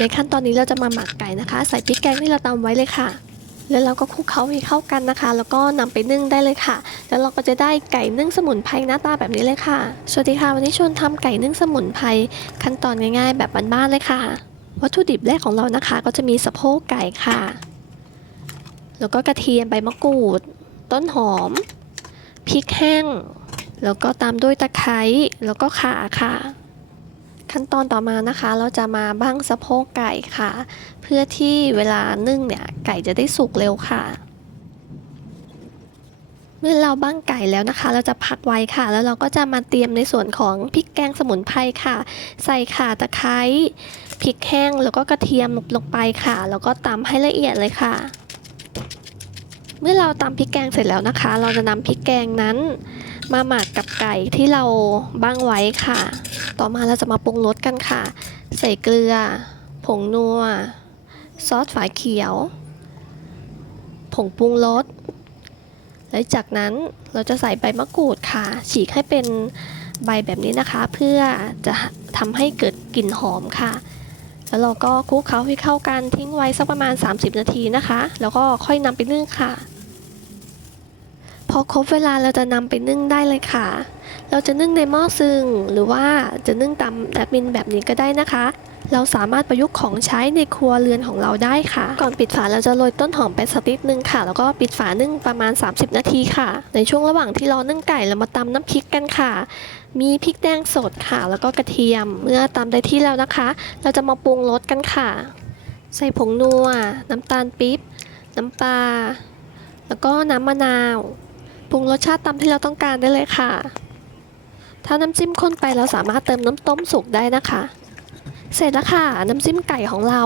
ในขั้นตอนนี้เราจะมาหมักไก่นะคะ ใส่พริกแกงที่เราตำไว้เลยค่ะ แล้วเราก็คลุกเคล้าให้เข้ากันนะคะ แล้วก็นำไปนึ่งได้เลยค่ะ แล้วเราก็จะได้ไก่นึ่งสมุนไพรหน้าตาแบบนี้เลยค่ะ สวัสดีค่ะ วันนี้ชวนทำไก่นึ่งสมุนไพรขั้นตอนง่ายๆ แบบบ้านๆเลยค่ะ วัตถุดิบแรกของเรานะคะ ก็จะมีสะโพกไก่ค่ะ แล้วก็กระเทียมใบมะกรูด ต้นหอมพริกแห้ง แล้วก็ตามด้วยตะไคร้แล้วก็ข่าค่ะ ขั้นตอนต่อมานะคะ เราจะมาบ้างสะโพกไก่ค่ะ เพื่อที่เวลานึ่งเนี่ยไก่จะได้สุกเร็วค่ะ เมื่อเราบ้างไก่แล้วนะคะ เราจะพักไว้ค่ะ แล้วเราก็จะมาเตรียมในส่วนของพริกแกงสมุนไพรค่ะ ใส่ข่าตะไคร้พริกแห้งแล้วก็กระเทียมลงไปค่ะ แล้วก็ตำให้ละเอียดเลยค่ะ เมื่อเราตำพริกแกงเสร็จแล้วนะคะ เราจะนำพริกแกงนั้น มาหมักกับไก่ที่เราบ้างไว้ค่ะ ต่อมาเราจะมาปรุงรสกันค่ะ ใส่เกลือ ผงนัว ซอสฝาเขียว ผงปรุงรส และจากนั้นเราจะใส่ใบมะกรูดค่ะ ฉีกให้เป็นใบแบบนี้นะคะ เพื่อจะทำให้เกิดกลิ่นหอมค่ะแล้วเราก็คลุกเคล้าให้เข้ากันทิ้งไว้สักประมาณ 30 นาทีนะคะ แล้วก็ค่อยนำไปนึ่งค่ะ พอครบเวลาเราจะนำไปนึ่งได้เลยค่ะ เราจะนึ่งในหม้อซึ่งหรือว่าจะนึ่งตามแอดมินแบบนี้ก็ได้นะคะ เราสามารถประยุกต์ของใช้ในครัวเรือนของเราได้ค่ะ ก่อนปิดฝาเราจะโรยต้นหอมไปสักนิดนึงค่ะ แล้วก็ปิดฝานึ่งประมาณ 30 นาทีค่ะ ในช่วงระหว่างที่รอนึ่งไก่เรามาตำน้ำพริกกันค่ะ มีพริกแดงสดค่ะ แล้วก็กระเทียม เมื่อตำได้ที่แล้วนะคะ เราจะมาปรุงรสกันค่ะ ใส่ผงนัว น้ำตาลปี๊บ น้ำปลา แล้วก็น้ำมะนาว ปรุงรสชาติตามที่เราต้องการได้เลยค่ะ ถ้าน้ำจิ้มข้นไปเราสามารถเติมน้ำต้มสุกได้นะคะ เสร็จแล้วค่ะ น้ำจิ้มไก่ของเรา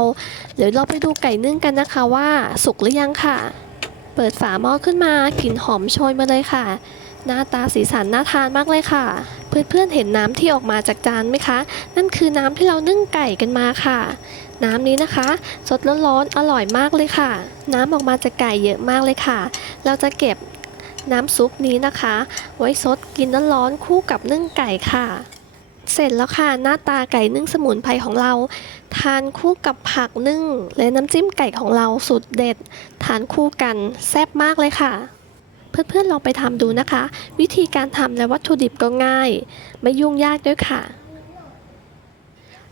เดี๋ยวเราไปดูไก่นึ่งกันนะคะว่าสุกหรือยังค่ะ เปิดฝาหม้อขึ้นมากลิ่นหอมโชยมาเลยค่ะ หน้าตาสีสันน่าทานมากเลยค่ะ เพื่อนๆเห็นน้ำที่ออกมาจากจานไหมคะ นั่นคือน้ำที่เรานึ่งไก่กันมาค่ะน้ำนี้นะคะ สดร้อนๆอร่อยมากเลยค่ะ น้ำออกมาจากไก่เยอะมากเลยค่ะ เราจะเก็บ น้ำซุปนี้นะคะ ไว้ซดกินร้อนๆคู่กับนึ่งไก่ค่ะ เสร็จแล้วค่ะหน้าตาไก่นึ่งสมุนไพรของเรา ทานคู่กับผักนึ่ง และน้ำจิ้มไก่ของเราสุดเด็ด ทานคู่กันแซ่บมากเลยค่ะ เพื่อนๆลองไปทำดูนะคะ วิธีการทำและวัตถุดิบก็ง่าย ไม่ยุ่งยากด้วยค่ะ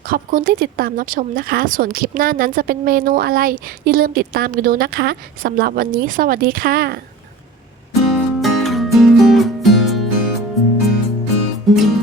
ขอบคุณที่ติดตามรับชมนะคะ ส่วนคลิปหน้านั้นจะเป็นเมนูอะไร อย่าลืมติดตามกันดูนะคะ สำหรับวันนี้สวัสดีค่ะ thank you.